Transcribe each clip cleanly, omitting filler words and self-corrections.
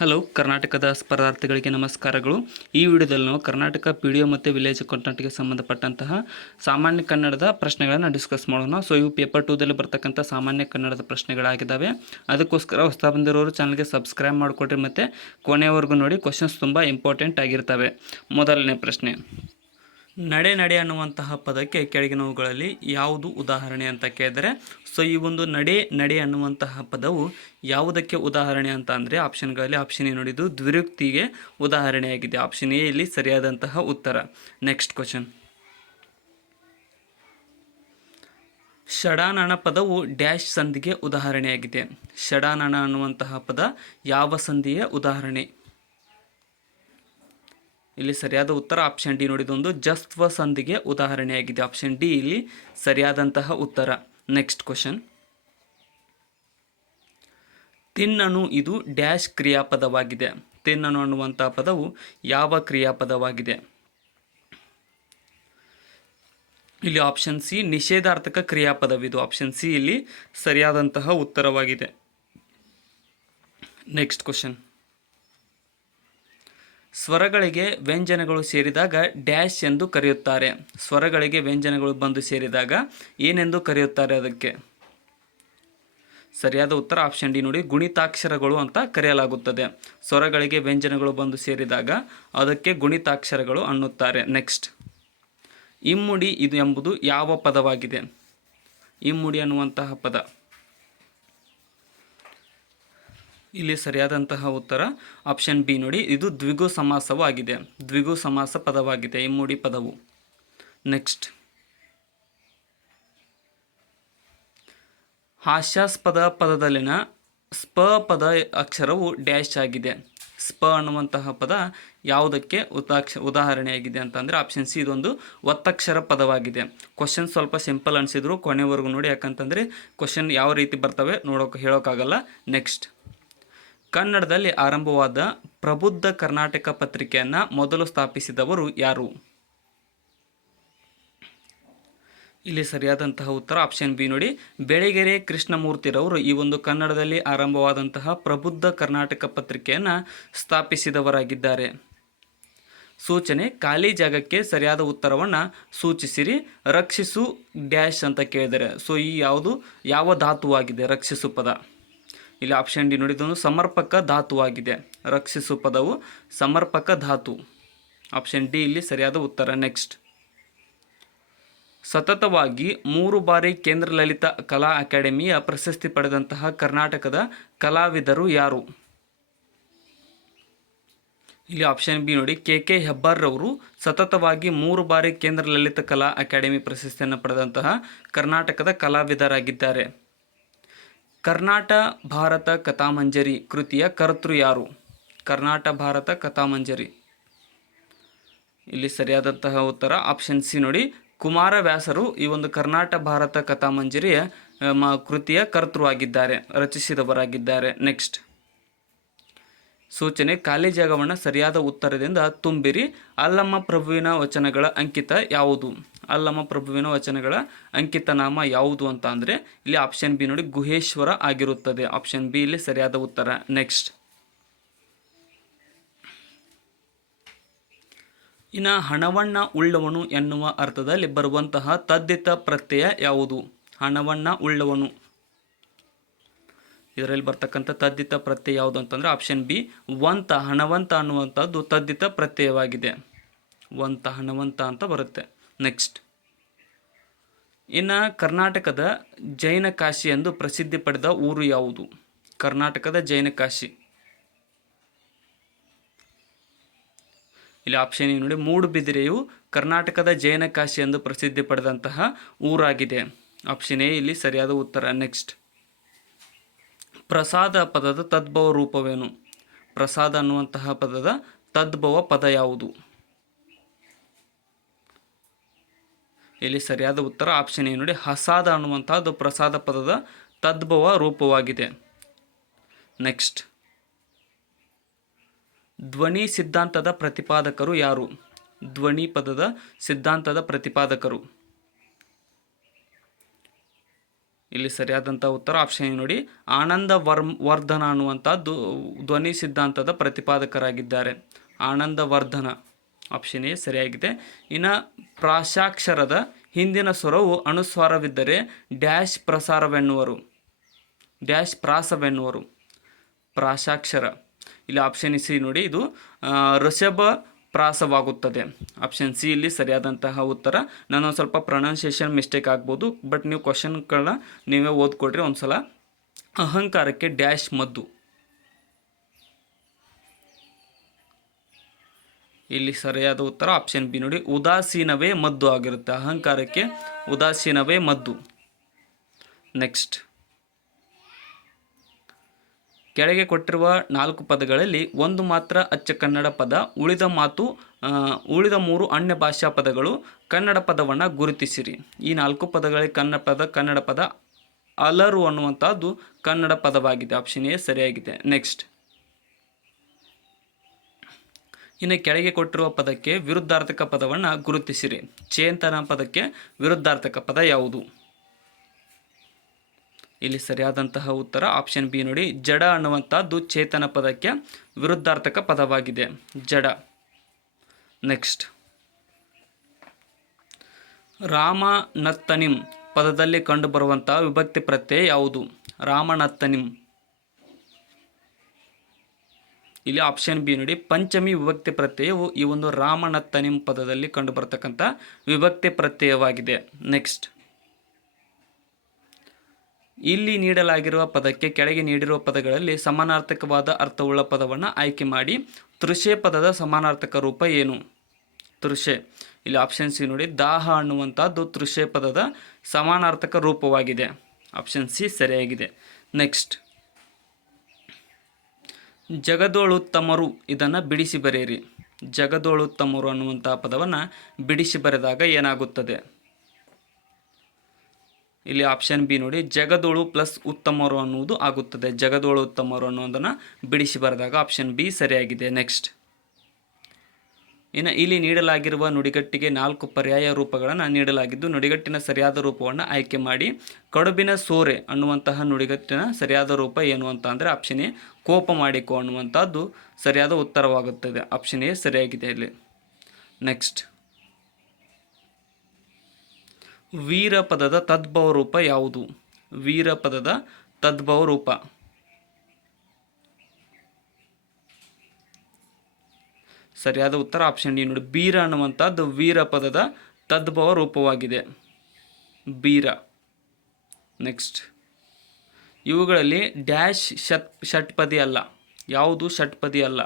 Hello ಕರ್ನಾಟಕದ ಸ್ಪರ್ಧಾರ್ಥಿಗಳಿಗೆ ನಮಸ್ಕಾರಗಳು. ಈ ವಿಡಿಯೋದಲ್ಲಿ ನಾವು ಕರ್ನಾಟಕ ಪಿ ಡಿ ಒ ಮತ್ತು ವಿಲೇಜ್ ಅಕೌಂಟೆಂಟ್ಗೆ ಸಂಬಂಧಪಟ್ಟಂತಹ ಸಾಮಾನ್ಯ ಕನ್ನಡದ ಪ್ರಶ್ನೆಗಳನ್ನು ಡಿಸ್ಕಸ್ ಮಾಡೋಣ. ಸೊ ಇವು ಪೇಪರ್ 2ದಲ್ಲಿ ಬರ್ತಕ್ಕಂಥ ಸಾಮಾನ್ಯ ಕನ್ನಡದ ಪ್ರಶ್ನೆಗಳಾಗಿದ್ದಾವೆ. ಅದಕ್ಕೋಸ್ಕರ ಹೊಸ ಬಂದಿರೋರು ಚಾನಲ್ಗೆ ಸಬ್ಸ್ಕ್ರೈಬ್ ಮಾಡಿಕೊಡ್ರಿ ಮತ್ತು ಕೊನೆಯವರೆಗೂ ನೋಡಿ. ಕ್ವಶನ್ಸ್ ತುಂಬ ಇಂಪಾರ್ಟೆಂಟ್ ಆಗಿರ್ತವೆ. ಮೊದಲನೇ ಪ್ರಶ್ನೆ, ನಡೆ ನಡೆ ಅನ್ನುವಂತಹ ಪದಕ್ಕೆ ಕೆಳಗಿನವುಗಳಲ್ಲಿ ಯಾವುದು ಉದಾಹರಣೆ ಅಂತ ಕೇಳಿದರೆ, ಸೊ ಈ ಒಂದು ನಡೆ ನಡೆ ಅನ್ನುವಂತಹ ಪದವು ಯಾವುದಕ್ಕೆ ಉದಾಹರಣೆ ಅಂತ ಅಂದರೆ ಆಪ್ಷನ್ಗಳಲ್ಲಿ ಆಪ್ಷನ್ ಎ ನೋಡಿದ್ದು ದ್ವಿರುಕ್ತಿಗೆ ಉದಾಹರಣೆಯಾಗಿದೆ. ಆಪ್ಷನ್ ಎ ಇಲ್ಲಿ ಸರಿಯಾದಂತಹ ಉತ್ತರ. ನೆಕ್ಸ್ಟ್ ಕ್ವಶನ್, ಷಡಾನನ ಪದವು ಡ್ಯಾಶ್ ಸಂಧಿಗೆ ಉದಾಹರಣೆಯಾಗಿದೆ. ಷಡಾನನ ಅನ್ನುವಂತಹ ಪದ ಯಾವ ಸಂಧಿಯ ಉದಾಹರಣೆ? ಇಲ್ಲಿ ಸರಿಯಾದ ಉತ್ತರ ಆಪ್ಷನ್ ಡಿ ನೋಡಿದೊಂದು ಜಸ್ತ್ವ ಸಂಧಿಗೆ ಉದಾಹರಣೆಯಾಗಿದೆ. ಆಪ್ಷನ್ ಡಿ ಇಲ್ಲಿ ಸರಿಯಾದಂತಹ ಉತ್ತರ. ನೆಕ್ಸ್ಟ್ ಕ್ವಶನ್, ತಿನ್ನನು ಇದು ಡ್ಯಾಶ್ ಕ್ರಿಯಾಪದವಾಗಿದೆ. ತಿನ್ನನು ಅನ್ನುವಂತಹ ಪದವು ಯಾವ ಕ್ರಿಯಾಪದವಾಗಿದೆ? ಇಲ್ಲಿ ಆಪ್ಷನ್ ಸಿ ನಿಷೇಧಾರ್ಥಕ ಕ್ರಿಯಾಪದವಿದು. ಆಪ್ಷನ್ ಸಿ ಇಲ್ಲಿ ಸರಿಯಾದಂತಹ ಉತ್ತರವಾಗಿದೆ. ನೆಕ್ಸ್ಟ್ ಕ್ವಶನ್, ಸ್ವರಗಳಿಗೆ ವ್ಯಂಜನಗಳು ಸೇರಿದಾಗ ಡ್ಯಾಶ್ ಎಂದು ಕರೆಯುತ್ತಾರೆ. ಸ್ವರಗಳಿಗೆ ವ್ಯಂಜನಗಳು ಬಂದು ಸೇರಿದಾಗ ಏನೆಂದು ಕರೆಯುತ್ತಾರೆ? ಅದಕ್ಕೆ ಸರಿಯಾದ ಉತ್ತರ ಆಪ್ಷನ್ ಡಿ ನೋಡಿ, ಗುಣಿತಾಕ್ಷರಗಳು ಅಂತ ಕರೆಯಲಾಗುತ್ತದೆ. ಸ್ವರಗಳಿಗೆ ವ್ಯಂಜನಗಳು ಬಂದು ಸೇರಿದಾಗ ಅದಕ್ಕೆ ಗುಣಿತಾಕ್ಷರಗಳು ಅನ್ನುತ್ತಾರೆ. ನೆಕ್ಸ್ಟ್, ಇಮ್ಮುಡಿ ಇದು ಎಂಬುದು ಯಾವ ಪದವಾಗಿದೆ? ಇಮ್ಮುಡಿ ಅನ್ನುವಂತಹ ಪದ ಇಲ್ಲಿ ಸರಿಯಾದಂತಹ ಉತ್ತರ ಆಪ್ಷನ್ ಬಿ ನೋಡಿ, ಇದು ದ್ವಿಗು ಸಮಾಸವೂ ಆಗಿದೆ. ದ್ವಿಗು ಸಮಾಸ ಪದವಾಗಿದೆ ಇಮ್ಮುಡಿ ಪದವು. ನೆಕ್ಸ್ಟ್, ಹಾಸ್ಯಾಸ್ಪದ ಪದದಲ್ಲಿನ ಸ್ಪ ಪದ ಅಕ್ಷರವು ಡ್ಯಾಶ್ ಆಗಿದೆ. ಸ್ಪ ಅನ್ನುವಂತಹ ಪದ ಯಾವುದಕ್ಕೆ ಉದಾಹರಣೆಯಾಗಿದೆ ಅಂತಂದರೆ ಆಪ್ಷನ್ ಸಿ ಇದೊಂದು ಒತ್ತಕ್ಷರ ಪದವಾಗಿದೆ. ಕ್ವಶನ್ ಸ್ವಲ್ಪ ಸಿಂಪಲ್ ಅನಿಸಿದ್ರು ಕೊನೆವರೆಗೂ ನೋಡಿ, ಯಾಕಂತಂದರೆ ಕ್ವಶನ್ ಯಾವ ರೀತಿ ಬರ್ತವೆ ಹೇಳೋಕ್ಕಾಗಲ್ಲ. ನೆಕ್ಸ್ಟ್, ಕನ್ನಡದಲ್ಲಿ ಆರಂಭವಾದ ಪ್ರಬುದ್ಧ ಕರ್ನಾಟಕ ಪತ್ರಿಕೆಯನ್ನು ಮೊದಲು ಸ್ಥಾಪಿಸಿದವರು ಯಾರು? ಇಲ್ಲಿ ಸರಿಯಾದಂತಹ ಉತ್ತರ ಆಪ್ಷನ್ ಬಿ ನೋಡಿ, ಬೆಳಗೆರೆ ಕೃಷ್ಣಮೂರ್ತಿರವರು ಈ ಒಂದು ಕನ್ನಡದಲ್ಲಿ ಆರಂಭವಾದಂತಹ ಪ್ರಬುದ್ಧ ಕರ್ನಾಟಕ ಪತ್ರಿಕೆಯನ್ನು ಸ್ಥಾಪಿಸಿದವರಾಗಿದ್ದಾರೆ. ಸೂಚನೆ, ಖಾಲಿ ಜಾಗಕ್ಕೆ ಸರಿಯಾದ ಉತ್ತರವನ್ನು ಸೂಚಿಸಿರಿ. ರಕ್ಷಿಸು ಡ್ಯಾಶ್ ಅಂತ ಕೇಳಿದರೆ ಸೊ ಈ ಯಾವ ಧಾತುವಾಗಿದೆ ರಕ್ಷಿಸು ಪದ? ಇಲ್ಲಿ ಆಪ್ಷನ್ ಡಿ ನೋಡಿದೊಂದು ಸಮರ್ಪಕ ಧಾತುವಾಗಿದೆ. ರಕ್ಷಿಸು ಪದವು ಸಮರ್ಪಕ ಧಾತು. ಆಪ್ಷನ್ ಡಿ ಇಲ್ಲಿ ಸರಿಯಾದ ಉತ್ತರ. ನೆಕ್ಸ್ಟ್, ಸತತವಾಗಿ 3 ಬಾರಿ ಕೇಂದ್ರ ಲಲಿತ ಕಲಾ ಅಕಾಡೆಮಿಯ ಪ್ರಶಸ್ತಿ ಪಡೆದಂತಹ ಕರ್ನಾಟಕದ ಕಲಾವಿದರು ಯಾರು? ಇಲ್ಲಿ ಆಪ್ಷನ್ ಬಿ ನೋಡಿ, ಕೆ ಹೆಬ್ಬಾರ್ರವರು ಸತತವಾಗಿ 3 ಬಾರಿ ಕೇಂದ್ರ ಲಲಿತ ಕಲಾ ಅಕಾಡೆಮಿ ಪ್ರಶಸ್ತಿಯನ್ನು ಪಡೆದಂತಹ ಕರ್ನಾಟಕದ ಕಲಾವಿದರಾಗಿದ್ದಾರೆ. ಕರ್ನಾಟ ಭಾರತ ಕಥಾಮಂಜರಿ ಕೃತಿಯ ಕರ್ತೃ ಯಾರು? ಕರ್ನಾಟ ಭಾರತ ಕಥಾಮಂಜರಿ ಇಲ್ಲಿ ಸರಿಯಾದಂತಹ ಉತ್ತರ ಆಪ್ಷನ್ ಸಿ ನೋಡಿ, ಕುಮಾರವ್ಯಾಸರು ಈ ಒಂದು ಕರ್ನಾಟ ಭಾರತ ಕಥಾಮಂಜರಿಯ ಕೃತಿಯ ಕರ್ತೃವಾಗಿದ್ದಾರೆ, ರಚಿಸಿದವರಾಗಿದ್ದಾರೆ. ನೆಕ್ಸ್ಟ್, ಸೂಚನೆ, ಖಾಲಿ ಜಾಗವನ್ನು ಸರಿಯಾದ ಉತ್ತರದಿಂದ ತುಂಬಿರಿ. ಅಲ್ಲಮ್ಮ ಪ್ರಭುವಿನ ವಚನಗಳ ಅಂಕಿತ ಯಾವುದು? ಅಲ್ಲಮ್ಮ ಪ್ರಭುವಿನ ವಚನಗಳ ಅಂಕಿತ ನಾಮ ಯಾವುದು ಅಂತ ಅಂದರೆ ಇಲ್ಲಿ ಆಪ್ಷನ್ ಬಿ ನೋಡಿ, ಗುಹೇಶ್ವರ ಆಗಿರುತ್ತದೆ. ಆಪ್ಷನ್ ಬಿ ಇಲ್ಲಿ ಸರಿಯಾದ ಉತ್ತರ. ನೆಕ್ಸ್ಟ್, ಇನ್ನು ಹಣವಣ್ಣ ಉಳ್ಳವನು ಎನ್ನುವ ಅರ್ಥದಲ್ಲಿ ಬರುವಂತಹ ತದ್ದಿತ ಪ್ರತ್ಯಯ ಯಾವುದು? ಹಣವಣ್ಣ ಉಳ್ಳವನು ಇದರಲ್ಲಿ ಬರ್ತಕ್ಕಂಥ ತದ್ದಿತ ಪ್ರತ್ಯಯ ಯಾವುದು ಅಂತಂದರೆ ಆಪ್ಷನ್ ಬಿ ವಂತ. ಹಣವಂತ ಅನ್ನುವಂಥದ್ದು ತದ್ದಿತ ಪ್ರತ್ಯಯವಾಗಿದೆ. ವಂತ ಹಣವಂತ ಅಂತ ಬರುತ್ತೆ. ನೆಕ್ಸ್ಟ್, ಇನ್ನು ಕರ್ನಾಟಕದ ಜೈನ ಕಾಶಿ ಎಂದು ಪ್ರಸಿದ್ಧಿ ಪಡೆದ ಊರು ಯಾವುದು? ಕರ್ನಾಟಕದ ಜೈನ ಕಾಶಿ ಇಲ್ಲಿ ಆಪ್ಷನ್ ಎ ನೋಡಿ, ಮೂಡುಬಿದಿರೆಯು ಕರ್ನಾಟಕದ ಜೈನ ಕಾಶಿ ಎಂದು ಪ್ರಸಿದ್ಧಿ ಪಡೆದಂತಹ ಊರಾಗಿದೆ. ಆಪ್ಷನ್ ಎ ಇಲ್ಲಿ ಸರಿಯಾದ ಉತ್ತರ. ನೆಕ್ಸ್ಟ್, ಪ್ರಸಾದ ಪದದ ತದ್ಭವ ರೂಪವೇನು? ಪ್ರಸಾದ ಅನ್ನುವಂತಹ ಪದದ ತದ್ಭವ ಪದ ಯಾವುದು? ಇಲ್ಲಿ ಸರಿಯಾದ ಉತ್ತರ ಆಪ್ಷನ್ ಎ ನೋಡಿ, ಹಸಾದ ಅನ್ನುವಂತಹದ್ದು ಪ್ರಸಾದ ಪದದ ತದ್ಭವ ರೂಪವಾಗಿದೆ. ನೆಕ್ಸ್ಟ್, ಧ್ವನಿ ಸಿದ್ಧಾಂತದ ಪ್ರತಿಪಾದಕರು ಯಾರು? ಧ್ವನಿ ಪದದ ಸಿದ್ಧಾಂತದ ಪ್ರತಿಪಾದಕರು ಇಲ್ಲಿ ಸರಿಯಾದಂಥ ಉತ್ತರ ಆಪ್ಷನ್ ನೋಡಿ, ಆನಂದ ವರ್ಧನ ಅನ್ನುವಂಥದ್ದು ಧ್ವನಿ ಸಿದ್ಧಾಂತದ ಪ್ರತಿಪಾದಕರಾಗಿದ್ದಾರೆ. ಆನಂದ ವರ್ಧನ ಆಪ್ಷನ್ ಎ ಸರಿಯಾಗಿದೆ. ಇನ್ನು ಪ್ರಾಸಾಕ್ಷರದ ಹಿಂದಿನ ಸ್ವರವು ಅನುಸ್ವಾರವಿದ್ದರೆ ಡ್ಯಾಶ್ ಪ್ರಸಾರವೆನ್ನುವರು, ಡ್ಯಾಶ್ ಪ್ರಾಸವೆನ್ನುವರು. ಪ್ರಾಸಾಕ್ಷರ ಇಲ್ಲಿ ಆಪ್ಷನ್ ಸಿ ನೋಡಿ, ಇದು ಋಷಭ ಪ್ರಾಸವಾಗುತ್ತದೆ. ಆಪ್ಷನ್ ಸಿ ಇಲ್ಲಿ ಸರಿಯಾದಂತಹ ಉತ್ತರ. ನಾನು ಸ್ವಲ್ಪ ಪ್ರೊನೌನ್ಸಿಯೇಷನ್ ಮಿಸ್ಟೇಕ್ ಆಗ್ಬೋದು, ಬಟ್ ನೀವು ಕ್ವಶನ್ಗಳನ್ನ ನೀವೇ ಓದ್ಕೊಡ್ರಿ ಒಂದ್ಸಲ. ಅಹಂಕಾರಕ್ಕೆ ಡ್ಯಾಶ್ ಮದ್ದು. ಇಲ್ಲಿ ಸರಿಯಾದ ಉತ್ತರ ಆಪ್ಷನ್ ಬಿ ನೋಡಿ, ಉದಾಸೀನವೇ ಮದ್ದು ಆಗಿರುತ್ತೆ. ಅಹಂಕಾರಕ್ಕೆ ಉದಾಸೀನವೇ ಮದ್ದು. ನೆಕ್ಸ್ಟ್, ಕೆಳಗೆ ಕೊಟ್ಟಿರುವ 4 ಪದಗಳಲ್ಲಿ ಒಂದು ಮಾತ್ರ ಅಚ್ಚ ಕನ್ನಡ ಪದ, ಉಳಿದ 3 ಅನ್ಯ ಭಾಷಾ ಪದಗಳು. ಕನ್ನಡ ಪದವನ್ನು ಗುರುತಿಸಿರಿ. ಈ 4 ಪದಗಳಿಗೆ ಕನ್ನಡ ಪದ ಅಲರು ಅನ್ನುವಂಥದ್ದು ಕನ್ನಡ ಪದವಾಗಿದೆ. ಆಪ್ಷನ್ ಎ ಸರಿಯಾಗಿದೆ. ನೆಕ್ಸ್ಟ್, ಇನ್ನು ಕೆಳಗೆ ಕೊಟ್ಟಿರುವ ಪದಕ್ಕೆ ವಿರುದ್ಧಾರ್ಥಕ ಪದವನ್ನು ಗುರುತಿಸಿರಿ. ಚೇತನ ಪದಕ್ಕೆ ವಿರುದ್ಧಾರ್ಥಕ ಪದ ಯಾವುದು? ಇಲ್ಲಿ ಸರಿಯಾದಂತಹ ಉತ್ತರ ಆಪ್ಷನ್ ಬಿ ನೋಡಿ, ಜಡ ಅನ್ನುವಂಥದ್ದು ಚೇತನ ಪದಕ್ಕೆ ವಿರುದ್ಧಾರ್ಥಕ ಪದವಾಗಿದೆ. ಜಡ. ನೆಕ್ಸ್ಟ್, ರಾಮನತ್ತನಿಂ ಪದದಲ್ಲಿ ಕಂಡುಬರುವಂತಹ ವಿಭಕ್ತಿ ಪ್ರತ್ಯಯ ಯಾವುದು? ರಾಮನತ್ತನಿಂ. ಇಲ್ಲಿ ಆಪ್ಷನ್ ಬಿ ನೋಡಿ, ಪಂಚಮಿ ವಿಭಕ್ತಿ ಪ್ರತ್ಯಯವು ಈ ಒಂದು ರಾಮನತ್ತನಿಂ ಪದದಲ್ಲಿ ಕಂಡುಬರತಕ್ಕಂಥ ವಿಭಕ್ತಿ ಪ್ರತ್ಯಯವಾಗಿದೆ. ನೆಕ್ಸ್ಟ್, ಇಲ್ಲಿ ನೀಡಲಾಗಿರುವ ಪದಕ್ಕೆ ಕೆಳಗೆ ನೀಡಿರುವ ಪದಗಳಲ್ಲಿ ಸಮಾನಾರ್ಥಕವಾದ ಅರ್ಥವುಳ್ಳ ಪದವನ್ನು ಆಯ್ಕೆ ಮಾಡಿ. ತೃಷೆ ಪದದ ಸಮಾನಾರ್ಥಕ ರೂಪ ಏನು? ತೃಷೆ. ಇಲ್ಲಿ ಆಪ್ಷನ್ ಸಿ ನೋಡಿ, ದಾಹ ಅನ್ನುವಂಥದ್ದು ತೃಷೆ ಪದದ ಸಮಾನಾರ್ಥಕ ರೂಪವಾಗಿದೆ. ಆಪ್ಷನ್ ಸಿ ಸರಿಯಾಗಿದೆ. ನೆಕ್ಸ್ಟ್, ಜಗದೋಳುತ್ತಮರು ಇದನ್ನು ಬಿಡಿಸಿ ಬರೆಯಿರಿ. ಜಗದೋಳುತ್ತಮರು ಅನ್ನುವಂಥ ಪದವನ್ನು ಬಿಡಿಸಿ ಬರೆದಾಗ ಏನಾಗುತ್ತದೆ? ಇಲ್ಲಿ ಆಪ್ಷನ್ ಬಿ ನೋಡಿ, ಜಗದೋಳು ಪ್ಲಸ್ ಉತ್ತಮರು ಅನ್ನುವುದು ಆಗುತ್ತದೆ. ಜಗದೋಳು ಉತ್ತಮರು ಅನ್ನೋದನ್ನು ಬಿಡಿಸಿ ಬರೆದಾಗ ಆಪ್ಷನ್ ಬಿ ಸರಿಯಾಗಿದೆ. ನೆಕ್ಸ್ಟ್, ಇನ್ನು ಇಲ್ಲಿ ನೀಡಲಾಗಿರುವ ನುಡಿಗಟ್ಟಿಗೆ 4 ಪರ್ಯಾಯ ರೂಪಗಳನ್ನು ನೀಡಲಾಗಿದ್ದು, ನುಡಿಗಟ್ಟಿನ ಸರಿಯಾದ ರೂಪವನ್ನು ಆಯ್ಕೆ ಮಾಡಿ. ಕಡುಬಿನ ಸೋರೆ ಅನ್ನುವಂತಹ ನುಡಿಗಟ್ಟಿನ ಸರಿಯಾದ ರೂಪ ಏನು ಅಂತ ಅಂದರೆ ಆಪ್ಷನ್ ಎ ಕೋಪ ಮಾಡಿಕೊ ಅನ್ನುವಂಥದ್ದು ಸರಿಯಾದ ಉತ್ತರವಾಗುತ್ತದೆ. ಆಪ್ಷನ್ ಎ ಸರಿಯಾಗಿದೆ ಇಲ್ಲಿ. ನೆಕ್ಸ್ಟ್, ವೀರ ಪದದ ತದ್ಭವ ರೂಪ ಯಾವುದು? ವೀರ ಪದದ ತದ್ಭವ ರೂಪ. ಸರಿಯಾದ ಉತ್ತರ ಆಪ್ಷನ್ ಡಿ ನೋಡಿ, ಬೀರ ಅನ್ನುವಂಥದ್ದು ವೀರ ಪದದ ತದ್ಭವ ರೂಪವಾಗಿದೆ. ಬೀರ. ನೆಕ್ಸ್ಟ್, ಇವುಗಳಲ್ಲಿ ಡ್ಯಾಶ್ ಷಟ್ಪದಿ ಅಲ್ಲ. ಯಾವುದು ಷಟ್ಪದಿ ಅಲ್ಲ?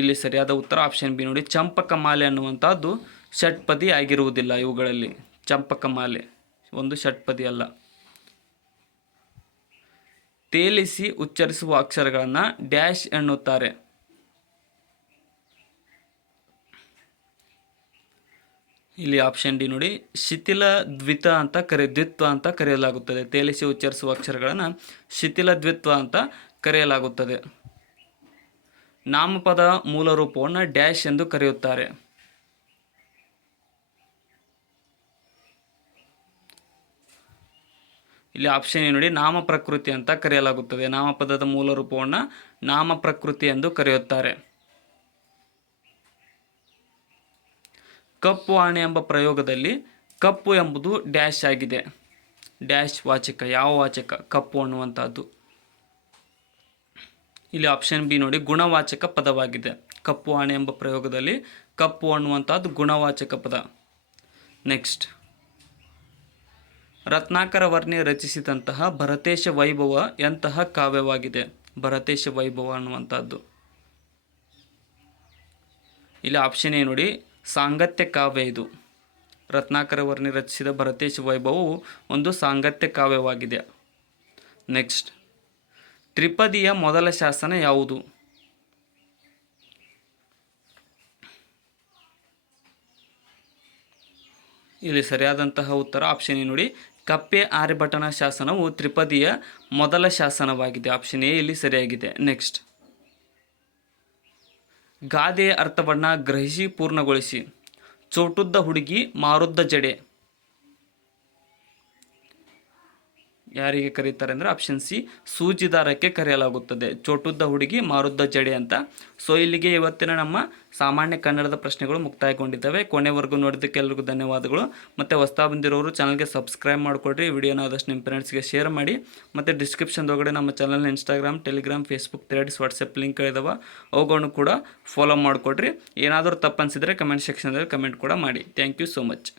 ಇಲ್ಲಿ ಸರಿಯಾದ ಉತ್ತರ ಆಪ್ಷನ್ ಬಿ ನೋಡಿ, ಚಂಪಕ ಮಾಲೆ ಅನ್ನುವಂಥದ್ದು ಷಟ್ಪದಿ ಆಗಿರುವುದಿಲ್ಲ. ಇವುಗಳಲ್ಲಿ ಚಂಪಕ ಮಾಲೆ ಒಂದು ಷಟ್ಪದಿ ಅಲ್ಲ. ತೇಲಿಸಿ ಉಚ್ಚರಿಸುವ ಅಕ್ಷರಗಳನ್ನು ಡ್ಯಾಶ್ ಎನ್ನುತ್ತಾರೆ. ಇಲ್ಲಿ ಆಪ್ಷನ್ ಡಿ ನೋಡಿ, ಶಿಥಿಲ ದ್ವಿತ್ವ ಅಂತ ಕರೆಯಲಾಗುತ್ತದೆ. ತೇಲಿಸಿ ಉಚ್ಚರಿಸುವ ಅಕ್ಷರಗಳನ್ನು ಶಿಥಿಲ ದ್ವಿತ್ವ ಅಂತ ಕರೆಯಲಾಗುತ್ತದೆ. ನಾಮಪದ ಮೂಲ ರೂಪವನ್ನು ಡ್ಯಾಶ್ ಎಂದು ಕರೆಯುತ್ತಾರೆ. ಇಲ್ಲಿ ಆಪ್ಷನ್ ನೋಡಿ, ನಾಮ ಪ್ರಕೃತಿ ಅಂತ ಕರೆಯಲಾಗುತ್ತದೆ. ನಾಮಪದದ ಮೂಲ ರೂಪವನ್ನು ನಾಮ ಪ್ರಕೃತಿ ಎಂದು ಕರೆಯುತ್ತಾರೆ. ಕಪ್ಪು ಆಣೆ ಎಂಬ ಪ್ರಯೋಗದಲ್ಲಿ ಕಪ್ಪು ಎಂಬುದು ಡ್ಯಾಶ್ ಆಗಿದೆ. ಡ್ಯಾಶ್ ವಾಚಕ. ಯಾವ ವಾಚಕ? ಕಪ್ಪು ಅನ್ನುವಂಥದ್ದು. ಇಲ್ಲಿ ಆಪ್ಷನ್ ಬಿ ನೋಡಿ, ಗುಣವಾಚಕ ಪದವಾಗಿದೆ. ಕಪ್ಪು ಆಣೆ ಎಂಬ ಪ್ರಯೋಗದಲ್ಲಿ ಕಪ್ಪು ಅನ್ನುವಂಥದ್ದು ಗುಣವಾಚಕ ಪದ. ನೆಕ್ಸ್ಟ್, ರತ್ನಾಕರ ವರ್ಣಿ ರಚಿಸಿದಂತಹ ಭರತೇಶ ವೈಭವ ಎಂತಹ ಕಾವ್ಯವಾಗಿದೆ? ಭರತೇಶ ವೈಭವ ಅನ್ನುವಂಥದ್ದು. ಇಲ್ಲಿ ಆಪ್ಷನ್ ಎ ನೋಡಿ, ಸಾಂಗತ್ಯ ಕಾವ್ಯ. ಇದು ರತ್ನಾಕರ ವರ್ಣಿ ರಚಿಸಿದ ಭರತೇಶ ವೈಭವವು ಒಂದು ಸಾಂಗತ್ಯ ಕಾವ್ಯವಾಗಿದೆ. ನೆಕ್ಸ್ಟ್, ತ್ರಿಪದಿಯ ಮೊದಲ ಶಾಸನ ಯಾವುದು? ಇಲ್ಲಿ ಸರಿಯಾದಂತಹ ಉತ್ತರ ಆಪ್ಷನ್ ಎ ನೋಡಿ, ಕಪ್ಪೆ ಆರ್ಯಭಟನ ಶಾಸನವು ತ್ರಿಪದಿಯ ಮೊದಲ ಶಾಸನವಾಗಿದೆ. ಆಪ್ಷನ್ ಎ ಇಲ್ಲಿ ಸರಿಯಾಗಿದೆ. ನೆಕ್ಸ್ಟ್, ಗಾದೆಯ ಅರ್ಥವನ್ನು ಗ್ರಹಿಸಿ ಪೂರ್ಣಗೊಳಿಸಿ. ಚೋಟುದ್ದ ಹುಡುಗಿ ಮಾರುದ್ದ ಜಡೆ ಯಾರಿಗೆ ಕರೀತಾರೆ ಅಂದರೆ ಆಪ್ಷನ್ ಸಿ ಸೂಜಿದಾರಕ್ಕೆ ಕರೆಯಲಾಗುತ್ತದೆ. ಚೋಟುದ್ದ ಹುಡುಗಿ ಮಾರುದ್ದ ಜಡೆ ಅಂತ. ಸೊ ಇಲ್ಲಿಗೆ ಇವತ್ತಿನ ನಮ್ಮ ಸಾಮಾನ್ಯ ಕನ್ನಡದ ಪ್ರಶ್ನೆಗಳು ಮುಕ್ತಾಯಗೊಂಡಿದ್ದಾವೆ. ಕೊನೆವರೆಗೂ ನೋಡಿದ್ದಕ್ಕೆ ಎಲ್ರಿಗೂ ಧನ್ಯವಾದಗಳು. ಮತ್ತು ಹೊಸ್ತಾ ಬಂದಿರೋರು ಚಾನಲ್ಗೆ ಸಬ್ಸ್ಕ್ರೈಬ್ ಮಾಡಿಕೊಡ್ರಿ. ವಿಡಿಯೋನ ಆದಷ್ಟು ನಿಮ್ಮ ಫ್ರೆಂಡ್ಸ್ಗೆ ಶೇರ್ ಮಾಡಿ. ಮತ್ತು ಡಿಸ್ಕ್ರಿಪ್ಷನ್ದೊಳಗಡೆ ನಮ್ಮ ಚಾನಲ್ನ Instagram, Telegram, Facebook, Threads, WhatsApp link ಇದಾವೆ. ಅವುಗಳನ್ನು ಕೂಡ ಫಾಲೋ ಮಾಡಿಕೊಡ್ರಿ. ಏನಾದರೂ ತಪ್ಪು ಅನಿಸಿದರೆ ಕಮೆಂಟ್ ಸೆಕ್ಷನ್ದಲ್ಲಿ ಕಮೆಂಟ್ ಕೂಡ ಮಾಡಿ. Thank you so much.